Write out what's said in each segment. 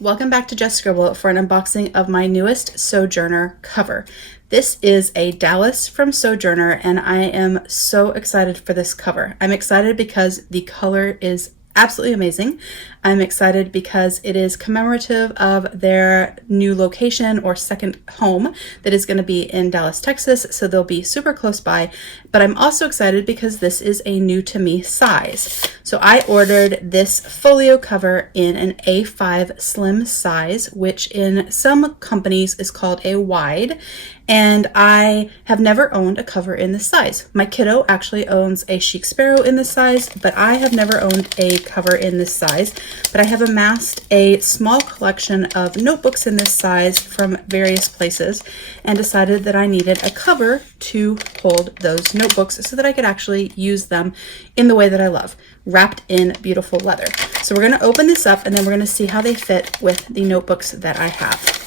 Welcome back to Just Scribble for an unboxing of my newest Sojourner cover. This is a Dallas from Sojourner, and I am so excited for this cover. I'm excited because the color is absolutely amazing. I'm excited because it is commemorative of their new location or second home that is going to be in Dallas, Texas, so they'll be super close by. But I'm also excited because this is a new to me size. So I ordered this folio cover in an A5 slim size, which in some companies is called a wide, and I have never owned a cover in this size. My kiddo actually owns a Chic Sparrow in this size, but I have never owned a cover in this size. But I have amassed a small collection of notebooks in this size from various places and decided that I needed a cover to hold those notebooks so that I could actually use them in the way that I love, wrapped in beautiful leather. So we're going to open this up and then we're going to see how they fit with the notebooks that I have.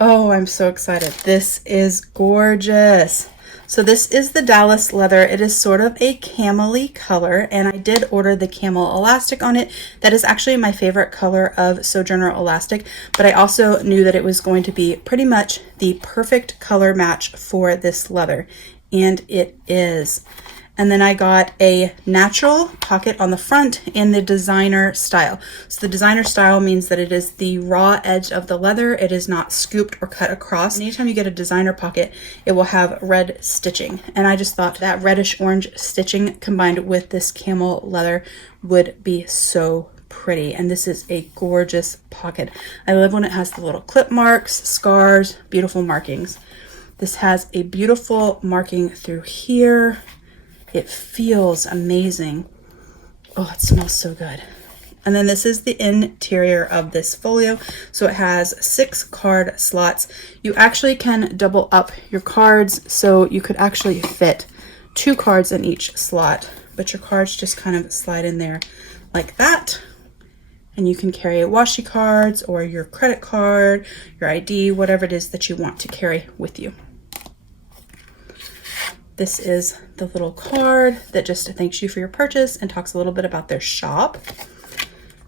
Oh, I'm so excited. This is gorgeous. So this is the Dallas leather. It is sort of a camel-y color, and I did order the camel elastic on it. That is actually my favorite color of Sojourner elastic, but I also knew that it was going to be pretty much the perfect color match for this leather, and it is. And then I got a natural pocket on the front in the designer style. So the designer style means that it is the raw edge of the leather. It is not scooped or cut across. And anytime you get a designer pocket, it will have red stitching. And I just thought that reddish orange stitching combined with this camel leather would be so pretty. And this is a gorgeous pocket. I love when it has the little clip marks, scars, beautiful markings. This has a beautiful marking through here. It feels amazing. Oh, it smells so good. And then this is the interior of this folio. So it has 6 card slots. You actually can double up your cards, so you could actually fit 2 cards in each slot, but your cards just kind of slide in there like that. And you can carry washi cards or your credit card, your ID, whatever it is that you want to carry with you. This is the little card that just thanks you for your purchase and talks a little bit about their shop.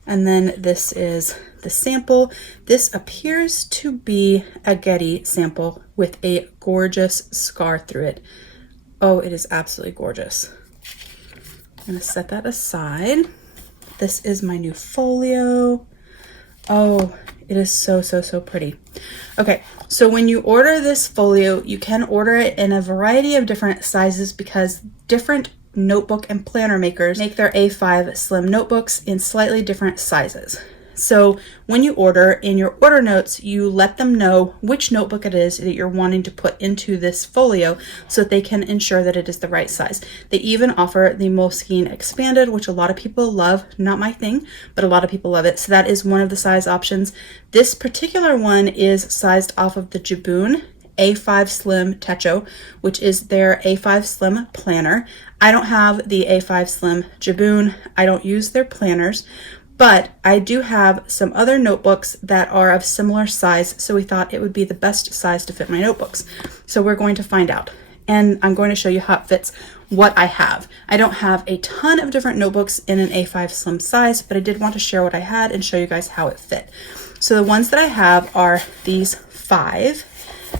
And then this is the sample. This appears to be a Getty sample with a gorgeous scar through it. Oh, it is absolutely gorgeous. I'm going to set that aside. This is my new folio. Oh, it is so pretty. Okay, so when you order this folio, you can order it in a variety of different sizes because different notebook and planner makers make their A5 slim notebooks in slightly different sizes. So when you order, in your order notes, you let them know which notebook it is that you're wanting to put into this folio so that they can ensure that it is the right size. They even offer the Moleskine Expanded, which a lot of people love. Not my thing, but a lot of people love it. So that is one of the size options. This particular one is sized off of the Jibun A5 Slim Techo, which is their A5 Slim planner. I don't have the A5 Slim Jibun. I don't use their planners. But I do have some other notebooks that are of similar size, so we thought it would be the best size to fit my notebooks. So we're going to find out, and I'm going to show you how it fits what I have. I don't have a ton of different notebooks in an A5 slim size, but I did want to share what I had and show you guys how it fit. So the ones that I have are these 5.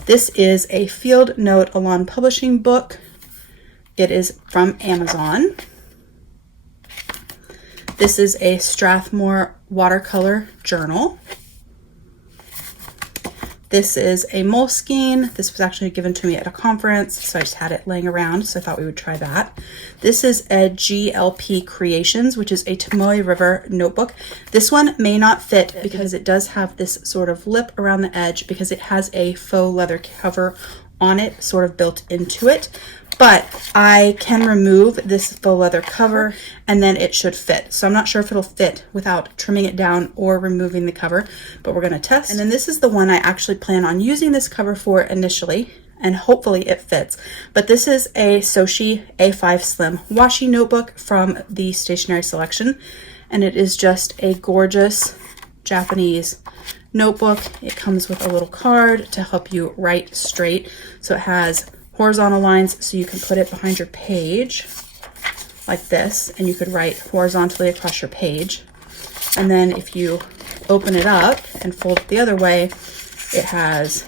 This is a Field Note Alon Publishing book. It is from Amazon. This is a Strathmore watercolor journal. This is a Moleskine. This was actually given to me at a conference, so I just had it laying around, so I thought we would try that. This is a GLP Creations, which is a Tomoe River notebook. This one may not fit because it does have this sort of lip around the edge because it has a faux leather cover on it, sort of built into it. But I can remove this faux leather cover and then it should fit. So I'm not sure if it'll fit without trimming it down or removing the cover, but we're going to test. And then this is the one I actually plan on using this cover for initially, and hopefully it fits. But this is a Soshi A5 Slim washi notebook from the Stationery Selection, and it is just a gorgeous Japanese notebook. It comes with a little card to help you write straight. So it has horizontal lines so you can put it behind your page. like this, and you could write horizontally across your page. And then if you open it up and fold it the other way, it has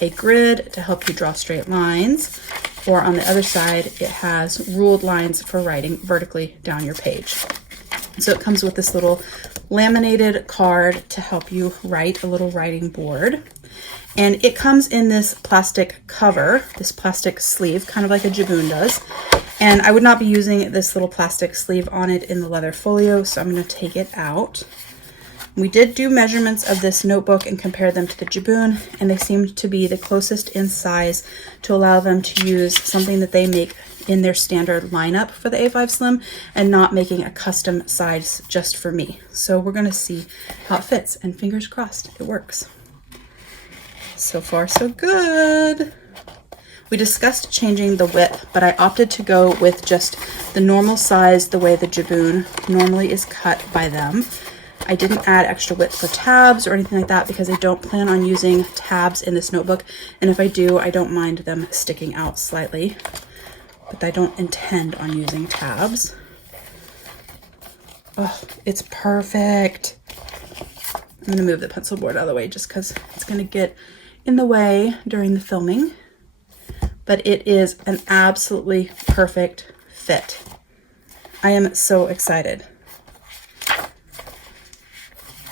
a grid to help you draw straight lines, or on the other side, it has ruled lines for writing vertically down your page. So it comes with this little laminated card to help you write a little writing board. And it comes in this plastic cover, this plastic sleeve, kind of like a Jibun does. And I would not be using this little plastic sleeve on it in the leather folio, so I'm going to take it out. We did do measurements of this notebook and compare them to the Jibun, and they seemed to be the closest in size to allow them to use something that they make in their standard lineup for the A5 Slim and not making a custom size just for me. So we're going to see how it fits, and fingers crossed it works. So far, so good. We discussed changing the width, but I opted to go with just the normal size, the way the Jibun normally is cut by them. I didn't add extra width for tabs or anything like that because I don't plan on using tabs in this notebook. And if I do, I don't mind them sticking out slightly, but I don't intend on using tabs. Oh, it's perfect. I'm going to move the pencil board out of the way just because it's going to get in the way during the filming. But it is an absolutely perfect fit. I am so excited.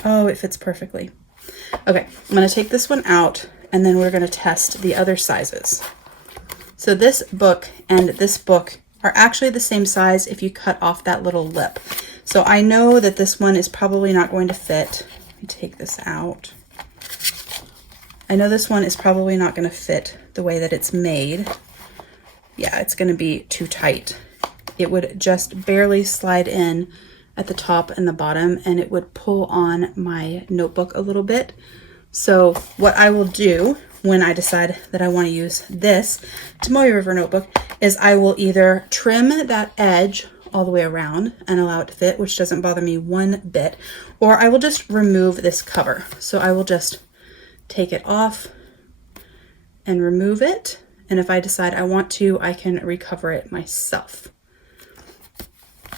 Oh, it fits perfectly. Okay, I'm going to take this one out, and then we're going to test the other sizes. So this book and this book are actually the same size if you cut off that little lip. So I know that this one is probably not going to fit. Let me take this out. I know this one is probably not going to fit the way that it's made. Yeah, it's going to be too tight. It would just barely slide in at the top and the bottom, and it would pull on my notebook a little bit. So what I will do when I decide that I want to use this Tomoe River notebook is I will either trim that edge all the way around and allow it to fit, which doesn't bother me one bit, or I will just remove this cover. So I will just take it off and remove it, and if I decide I want to, I can recover it myself.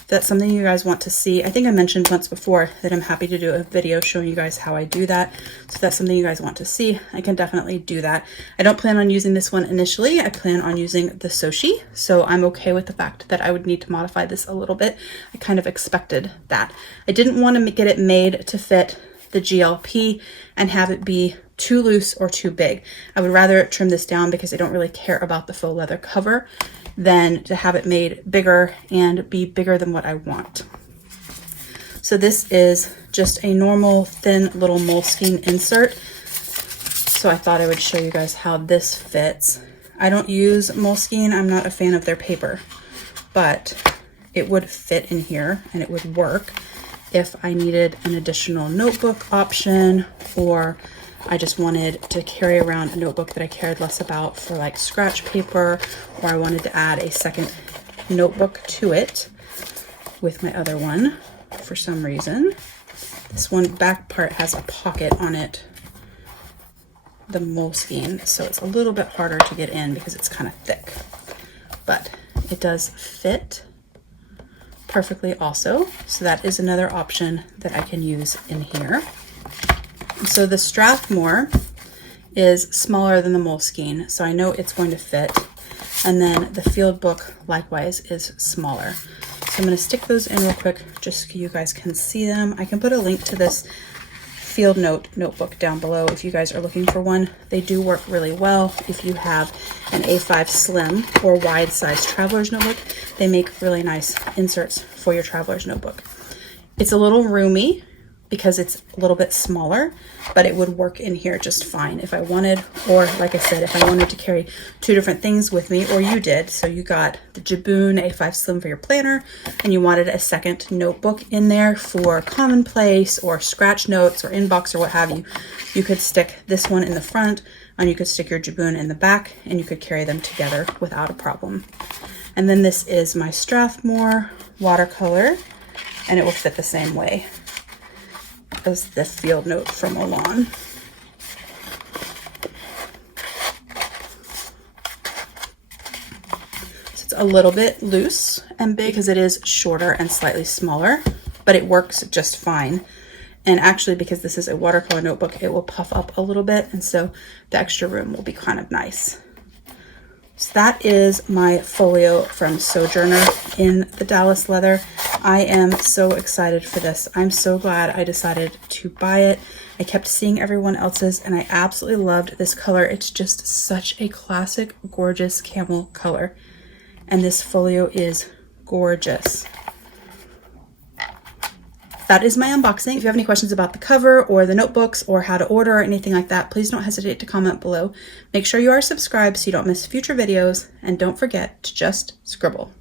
That's something you guys want to see. I think I mentioned once before that I'm happy to do a video showing you guys how I do that. So if that's something you guys want to see, I can definitely do that. I don't plan on using this one initially. I plan on using the Soshi. So I'm okay with the fact that I would need to modify this a little bit. I kind of expected that. I didn't want to get it made to fit the GLP and have it be too loose or too big. I would rather trim this down because I don't really care about the faux leather cover than to have it made bigger and be bigger than what I want. So this is just a normal thin little Moleskine insert. So I thought I would show you guys how this fits. I don't use Moleskine. I'm not a fan of their paper, but it would fit in here and it would work if I needed an additional notebook option, or I just wanted to carry around a notebook that I cared less about for like scratch paper, or I wanted to add a second notebook to it with my other one for some reason. This one back part has a pocket on it, the Moleskine, so it's a little bit harder to get in because it's kind of thick, but it does fit perfectly also. So that is another option that I can use in here. So the Strathmore is smaller than the Moleskine, so I know it's going to fit. And then the Field Book likewise is smaller. So I'm going to stick those in real quick just so you guys can see them. I can put a link to this Field Note notebook down below if you guys are looking for one. They do work really well if you have an A5 Slim or wide size traveler's notebook. They make really nice inserts for your traveler's notebook. It's a little roomy because it's a little bit smaller, but it would work in here just fine if I wanted, or like I said, if I wanted to carry two different things with me, or you did. So you got the Jibun A5 Slim for your planner, and you wanted a second notebook in there for commonplace or scratch notes or inbox or what have you. You could stick this one in the front, and you could stick your Jibun in the back, and you could carry them together without a problem. And then this is my Strathmore watercolor, and it will fit the same way as the Field Note from Milan. So It's a little bit loose and big because it is shorter and slightly smaller, but it works just fine. And actually, because this is a watercolor notebook, it will puff up a little bit, and so the extra room will be kind of nice. So that is my folio from Sojourner in the Dallas leather. I am so excited for this. I'm so glad I decided to buy it. I kept seeing everyone else's and I absolutely loved this color. It's just such a classic, gorgeous camel color. And this folio is gorgeous. That is my unboxing. If you have any questions about the cover or the notebooks or how to order or anything like that, please don't hesitate to comment below. Make sure you are subscribed so you don't miss future videos, and don't forget to just scribble.